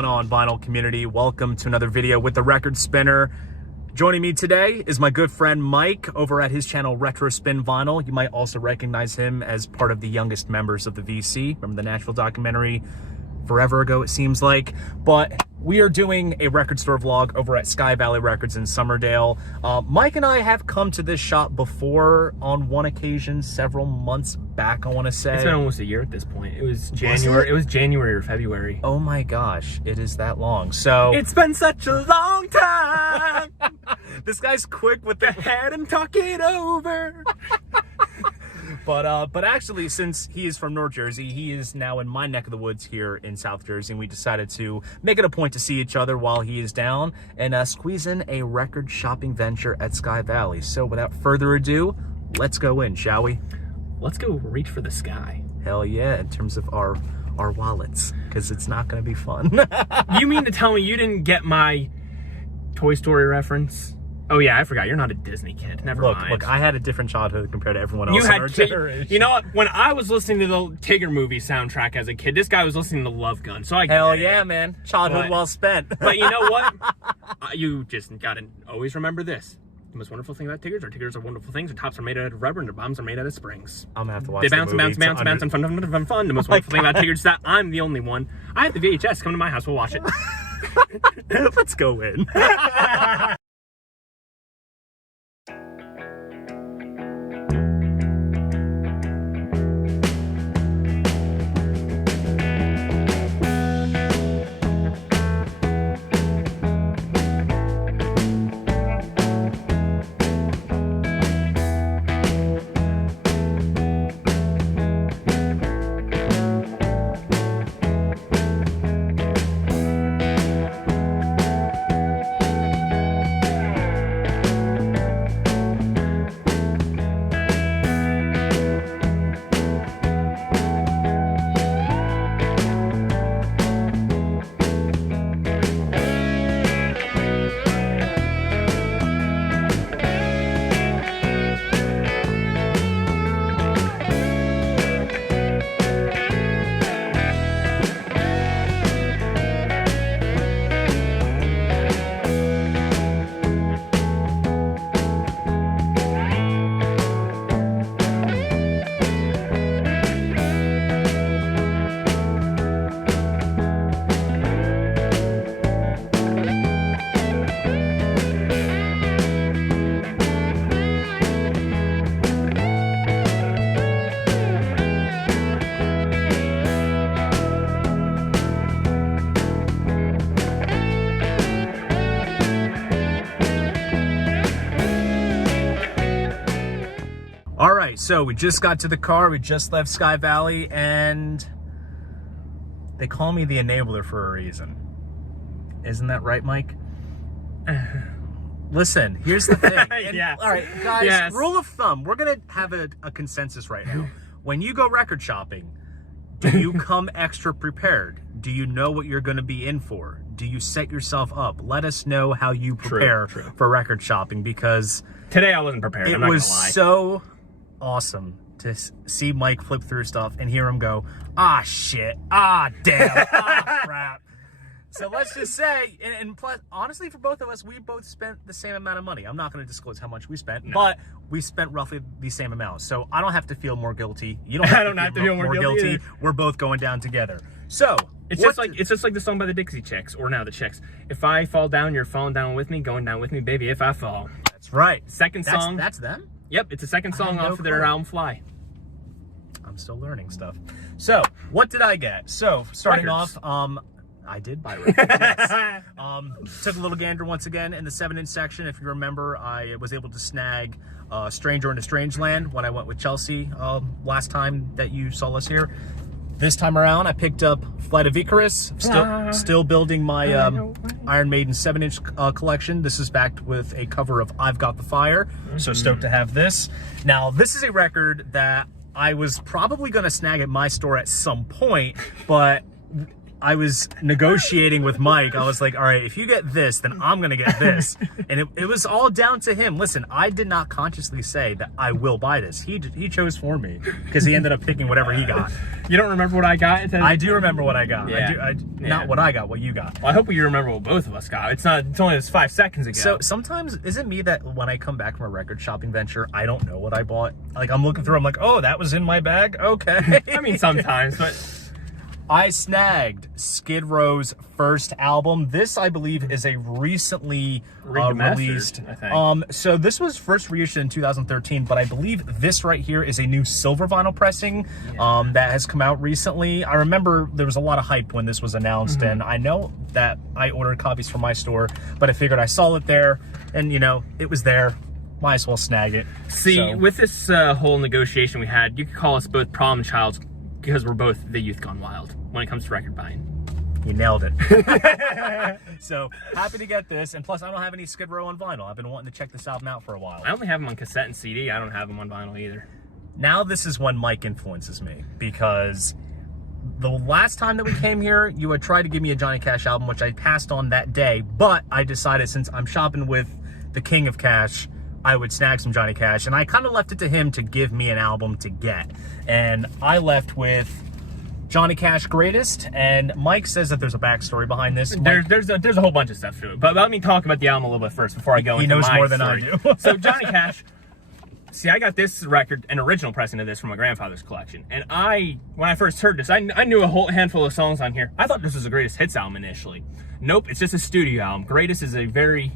going on, vinyl community? Welcome to another video with the Record Spinner. Joining me today is my good friend Mike over at his channel RetroSpinVinyl. You might also recognize him as part of the youngest members of the VC. Remember the Nashville documentary? Forever ago, it seems like. But we are doing a record store vlog over at Sky Valley Records in Summerdale. Mike and I have come to this shop before on one occasion several months back, I want to say. It's been almost a year at this point. It was January. It was January or February. Oh my gosh, it is that long. So it's been such a long time. This guy's quick with the head and talk it over. But actually, since he is from North Jersey, he is now in my neck of the woods here in South Jersey, and we decided to make it a point to see each other while he is down and squeeze in a record shopping venture at Sky Valley. So without further ado, let's go in, shall we? Let's go reach for the sky. Hell yeah, in terms of our wallets, because it's not going to be fun. You mean to tell me you didn't get my Toy Story reference? Oh yeah, I forgot. You're not a Disney kid. Never mind. Look, I had a different childhood compared to everyone else in our generation. You know what? When I was listening to the Tigger movie soundtrack as a kid, this guy was listening to Love Gun. So I get Hell it. yeah, man. Childhood well spent. But you know what? You just gotta always remember this. The most wonderful thing about Tiggers are wonderful things. Their tops are made out of rubber and their bottoms are made out of springs. I'm gonna have to watch They bounce and bounce and bounce and bounce and fun. The most wonderful thing about Tiggers is that I'm the only one. I have the VHS. Come to my house. We'll watch it. Let's go in. All right, so we just got to the car. We just left Sky Valley, and they call me the enabler for a reason. Isn't that right, Mike? Listen, here's the thing. Yeah. All right, guys, yes. Rule of thumb. We're going to have a consensus right now. When you go record shopping, do you come extra prepared? Do you know what you're going to be in for? Do you set yourself up? Let us know how you prepare for record shopping, because today I wasn't prepared. I'm not was gonna lie. so awesome to see Mike flip through stuff and hear him go, ah, shit, ah, damn, ah, crap. So let's just say, and plus, honestly, for both of us, we both spent the same amount of money. I'm not going to disclose how much we spent, but we spent roughly the same amount. So I don't have to feel more guilty. You don't have to feel more guilty. We're both going down together. So it's just like the song by the Dixie Chicks, or now the Chicks. If I fall down, you're falling down with me, going down with me, baby. If I fall. That's right. Second song. That's them? Yep, it's the second song off of their album Fly. I'm still learning stuff. So, what did I get? So, starting off, I did buy records, yes. Took a little gander once again in the 7-inch section. If you remember, I was able to snag Stranger into Strangeland when I went with Chelsea last time that you saw us here. This time around, I picked up Flight of Icarus. Still building my Iron Maiden 7-inch collection. This is backed with a cover of I've Got the Fire. So stoked to have this. Now, this is a record that I was probably going to snag at my store at some point, but I was negotiating with Mike. I was like, all right, if you get this, then I'm going to get this. And it was all down to him. Listen, I did not consciously say that I will buy this. He chose for me because he ended up picking whatever he got. You don't remember what I got? I do remember what I got. Yeah. Not what I got, what you got. Well, I hope you remember what both of us got. It's only this 5 seconds ago. So sometimes, is it me that when I come back from a record shopping venture, I don't know what I bought? Like, I'm looking through, I'm like, oh, that was in my bag? Okay. I mean, sometimes, but... I snagged Skid Row's first album. This, I believe, is a recently released. I think. So this was first reissued in 2013, but I believe this right here is a new silver vinyl pressing that has come out recently. I remember there was a lot of hype when this was announced, and I know that I ordered copies from my store, but I figured I saw it there, and you know, it was there. Might as well snag it. See, with this whole negotiation we had, you could call us both problem childs because we're both the youth gone wild when it comes to record buying. You nailed it. So happy to get this, and plus I don't have any Skid Row on vinyl. I've been wanting to check this album out for a while. I only have them on cassette and CD. I don't have them on vinyl either. Now this is when Mike influences me, because the last time that we came here, you had tried to give me a Johnny Cash album, which I passed on that day, but I decided since I'm shopping with the King of Cash, I would snag some Johnny Cash, and I kind of left it to him to give me an album to get. And I left with Johnny Cash Greatest, and Mike says that there's a backstory behind this. There's a whole bunch of stuff to it, but let me talk about the album a little bit first before I go into my He knows more than story. I do. So Johnny Cash, see, I got this record, an original pressing of this from my grandfather's collection, and when I first heard this, I knew a whole handful of songs on here. I thought this was a Greatest Hits album initially. Nope, it's just a studio album. Greatest is a very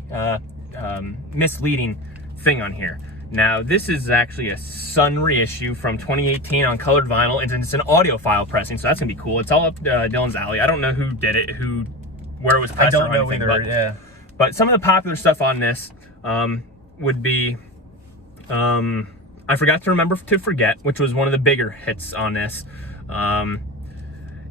misleading thing on here. Now, this is actually a Sun reissue from 2018 on colored vinyl, and it's an audiophile pressing, so that's gonna be cool. It's all up Dylan's alley. I don't know who did it, where it was pressed. I don't or know anything, either. but some of the popular stuff on this would be I Forgot to Remember to Forget, which was one of the bigger hits on this.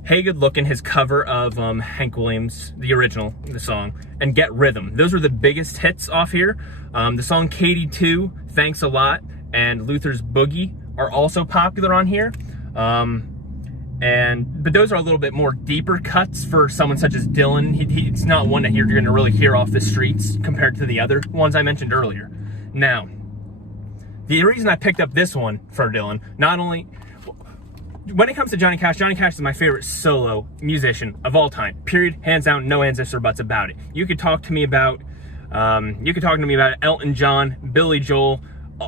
Hey Good Lookin', his cover of Hank Williams, the original, the song, and Get Rhythm. Those were the biggest hits off here. The song Katie 2, Thanks a Lot, and Luther's Boogie are also popular on here. But those are a little bit more deeper cuts for someone such as Dylan. He's not one that you're gonna really hear off the streets compared to the other ones I mentioned earlier. Now, the reason I picked up this one for Dylan, not only, when it comes to Johnny Cash is my favorite solo musician of all time. Period. Hands down, no ands, ifs, or buts about it. You could talk to me about Elton John, Billy Joel,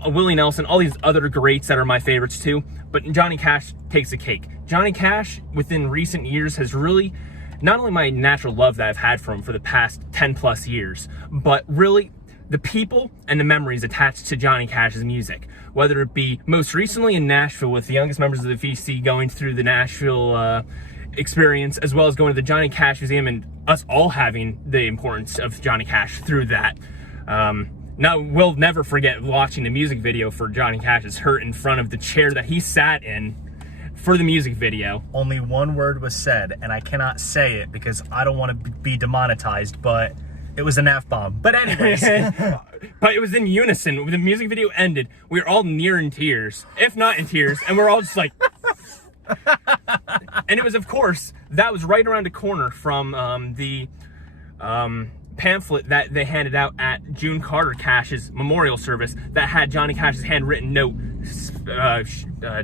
Willie Nelson, all these other greats that are my favorites too. But Johnny Cash takes the cake. Johnny Cash, within recent years, has really, not only my natural love that I've had for him for the past 10 plus years, but really the people and the memories attached to Johnny Cash's music. Whether it be most recently in Nashville with the youngest members of the VC going through the Nashville experience, as well as going to the Johnny Cash Museum and us all having the importance of Johnny Cash through that. Now, we'll never forget watching the music video for Johnny Cash's Hurt in front of the chair that he sat in for the music video. Only one word was said, and I cannot say it because I don't want to be demonetized, but it was an F-bomb. But anyways. But it was in unison. When the music video ended, we were all near in tears, if not in tears, and we're all just like... And it was, of course, that was right around the corner from the pamphlet that they handed out at June Carter Cash's memorial service that had Johnny Cash's handwritten note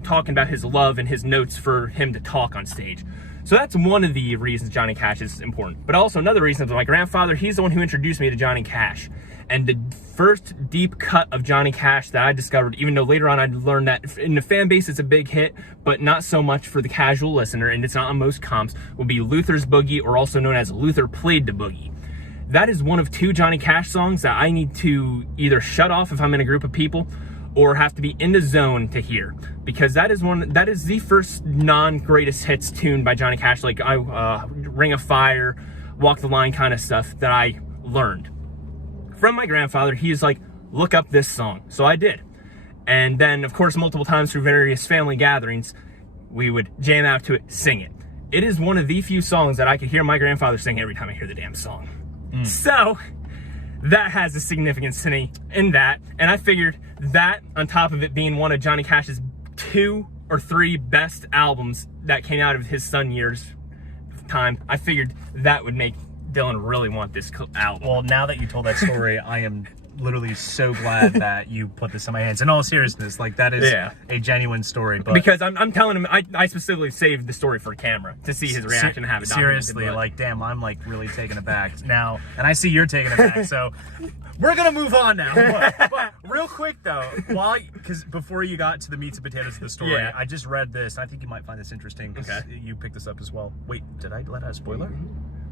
talking about his love and his notes for him to talk on stage. So that's one of the reasons Johnny Cash is important. But also another reason is my grandfather, he's the one who introduced me to Johnny Cash. And the first deep cut of Johnny Cash that I discovered, even though later on I learned that in the fan base it's a big hit, but not so much for the casual listener, and it's not on most comps, will be Luther's Boogie, or also known as Luther Played the Boogie. That is one of two Johnny Cash songs that I need to either shut off if I'm in a group of people, or have to be in the zone to hear, because that is the first non-greatest hits tune by Johnny Cash, like Ring of Fire, Walk the Line kind of stuff that I learned from my grandfather. He is like, look up this song. So I did. And then, of course, multiple times through various family gatherings, we would jam out to it, sing it. It is one of the few songs that I could hear my grandfather sing every time I hear the damn song. So that has a significance to me in that. And I figured that, on top of it being one of Johnny Cash's 2 or 3 best albums that came out of his Sun years, time. I figured that would make Dylan really want this album. Well, now that you told that story, I am literally so glad that you put this in my hands. In all seriousness, like, that is a genuine story. But because I'm telling him, I specifically saved the story for camera to see his reaction and have it documented. Seriously, like, damn, I'm like really taken aback now, and I see you're taken aback. So we're gonna move on now. But real quick though, because before you got to the meats and potatoes of the story, I just read this. I think you might find this interesting because you picked this up as well. Wait, did I let out a spoiler?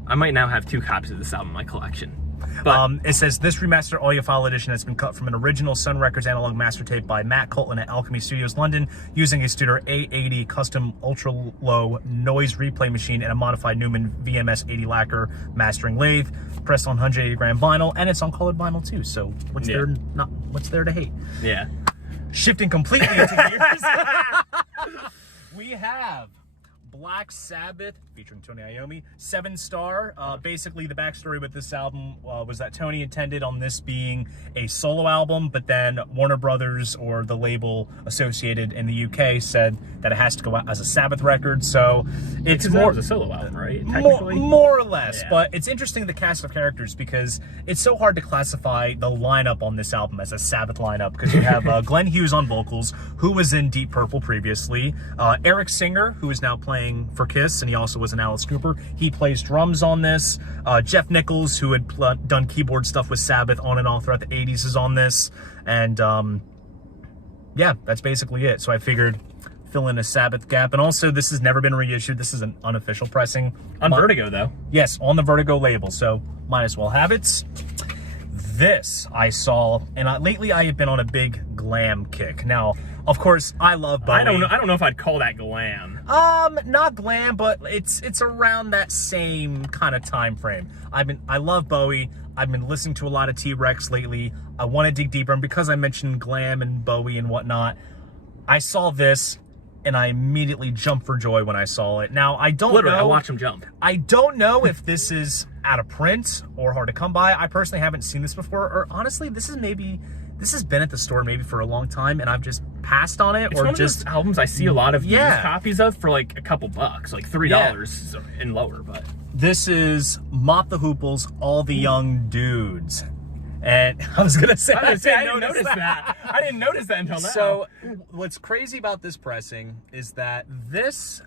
I might now have 2 copies of this album in my collection. But it says, this remastered audiophile edition has been cut from an original Sun Records analog master tape by Matt Colton at Alchemy Studios London using a Studer A80 custom ultra-low noise replay machine and a modified Neumann VMS 80 lacquer mastering lathe, pressed on 180-gram vinyl, and it's on colored vinyl too. So what's there to hate? Yeah. Shifting completely into gears, we have Black Sabbath featuring Tony Iommi, 7-star. Basically, the backstory with this album was that Tony intended on this being a solo album, but then Warner Brothers, or the label associated in the UK, said that it has to go out as a Sabbath record. So it's more a solo album, right? More or less. Yeah. But it's interesting, the cast of characters, because it's so hard to classify the lineup on this album as a Sabbath lineup, because you have Glenn Hughes on vocals, who was in Deep Purple previously, Eric Singer, who is now playing for Kiss, and he also was an Alice Cooper. He plays drums on this. Jeff Nichols, who had done keyboard stuff with Sabbath on and off throughout the 80s, is on this. And yeah, that's basically it. So I figured fill in a Sabbath gap. And also, this has never been reissued. This is an unofficial pressing. On Vertigo, though. Yes, on the Vertigo label. So might as well have it. This I saw, and lately I have been on a big glam kick. Now, of course, I love Bowie. I don't know if I'd call that glam. Not glam, but it's around that same kind of time frame. I love Bowie. I've been listening to a lot of T-Rex lately. I want to dig deeper, and because I mentioned glam and Bowie and whatnot, I saw this and I immediately jumped for joy when I saw it. Now, I don't know. I watch him jump. I don't know if this is out of print or hard to come by. I personally haven't seen this before, or honestly, this has been at the store maybe for a long time, and I've just passed on it. It's one of those albums I see a lot of used copies of for like a couple bucks, like $3 and lower. But this is Mott the Hoople's All the Young Dudes. And I was gonna say, I didn't notice that. I didn't notice that until now. So what's crazy about this pressing is that this,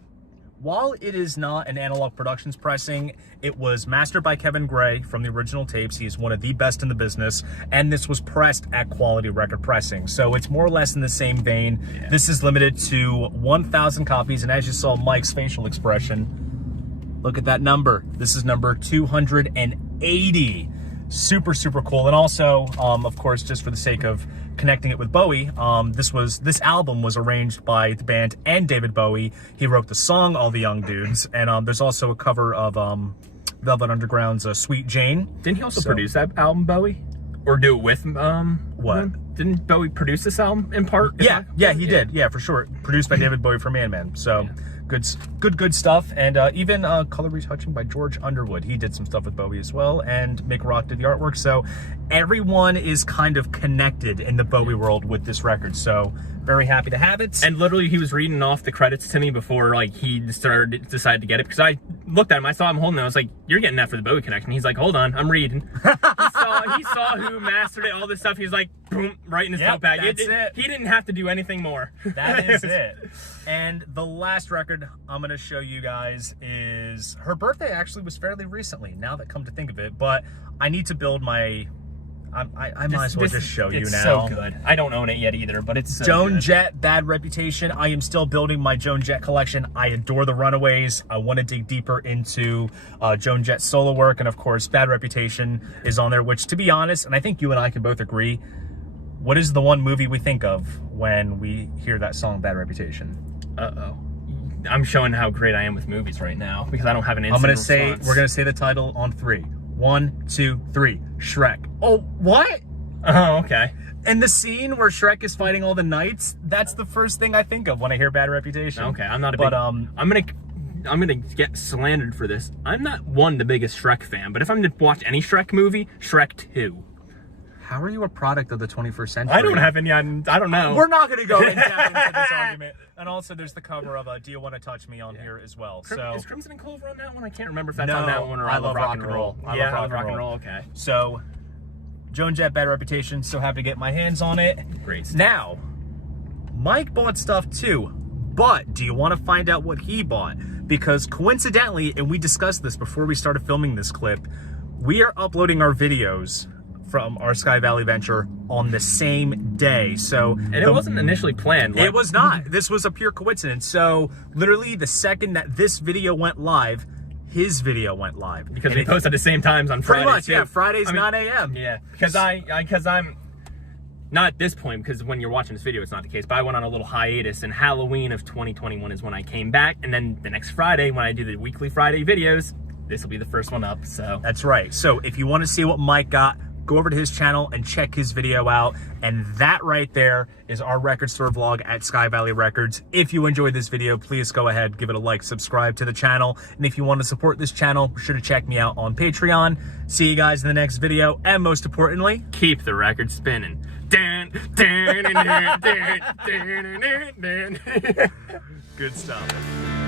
while it is not an Analog Productions pressing, it was mastered by Kevin Gray from the original tapes. He's one of the best in the business, and this was pressed at Quality Record Pressing. So it's more or less in the same vein. Yeah. This is limited to 1,000 copies, and as you saw Mike's facial expression, look at that number. This is number 280. Super, super cool. And also, of course, just for the sake of connecting it with Bowie, this album was arranged by the band and David Bowie. He wrote the song All the Young Dudes, and there's also a cover of Velvet Underground's Sweet Jane. Didn't he also produce that album, Bowie? Or do it with what? Didn't Bowie produce this album in part? Yeah, he did. Yeah, for sure. Produced by David Bowie for Man Man. So good stuff. And even color retouching by George Underwood. He did some stuff with Bowie as well, and Mick Rock did the artwork. So everyone is kind of connected in the Bowie world with this record. So very happy to have it. And literally, he was reading off the credits to me before like he decided to get it, because I looked at him, I saw him holding it, I was like, "You're getting that for the Bowie connection." He's like, "Hold on, I'm reading." he saw who mastered it, all this stuff. He's like, boom, right in his tote bag. That's it. He didn't have to do anything more. That is it. And the last record I'm going to show you guys is, her birthday actually was fairly recently, now that come to think of it, but I need to build my, I might as well just show you now. It's so good. I don't own it yet either, but it's so Joan good. Jett, Bad Reputation. I am still building my Joan Jett collection. I adore the Runaways. I want to dig deeper into Joan Jett's solo work, and of course, Bad Reputation is on there, which, to be honest, and I think you and I can both agree, what is the one movie we think of when we hear that song, Bad Reputation? Uh-oh. I'm showing how great I am with movies right now, because I don't have an instant response. We're going to say the title on 3. 1, 2, 3. Shrek. Oh, what? Oh, okay. And the scene where Shrek is fighting all the knights, that's the first thing I think of when I hear Bad Reputation. Okay, I'm not a big... I'm gonna get slandered for this. I'm not the biggest Shrek fan, but if I'm to watch any Shrek movie, Shrek 2. How are you a product of the 21st century? I don't have any. I don't know. We're not going to go in depth into this argument. And also, there's the cover of Do You Want to Touch Me on here as well. So is Crimson and Clover on that one? I can't remember if that's No, on that one or I I Love Rock and Roll. I Yeah, Love I Love Rock and Roll. Okay. So, Joan Jett, Bad Reputation. So happy to get my hands on it. Great. Now, Mike bought stuff too, but do you want to find out what he bought? Because coincidentally, and we discussed this before we started filming this clip, we are uploading our videos from our Sky Valley venture on the same day. So And it wasn't initially planned. it was not. This was a pure coincidence. So literally the second that this video went live, his video went live. Because we post at the same times on Friday. Pretty much, too. yeah. Fridays, I mean, 9 a.m. Yeah, because I'm not at this point, because when you're watching this video, it's not the case, but I went on a little hiatus, and Halloween of 2021 is when I came back, and then the next Friday, when I do the weekly Friday videos, this will be the first one up, so. That's right. So if you want to see what Mike got, go over to his channel and check his video out. And that right there is our record store vlog at Sky Valley Records. If you enjoyed this video, please go ahead, give it a like, subscribe to the channel. And if you want to support this channel, be sure to check me out on Patreon. See you guys in the next video. And most importantly, Keep the record spinning. good stuff.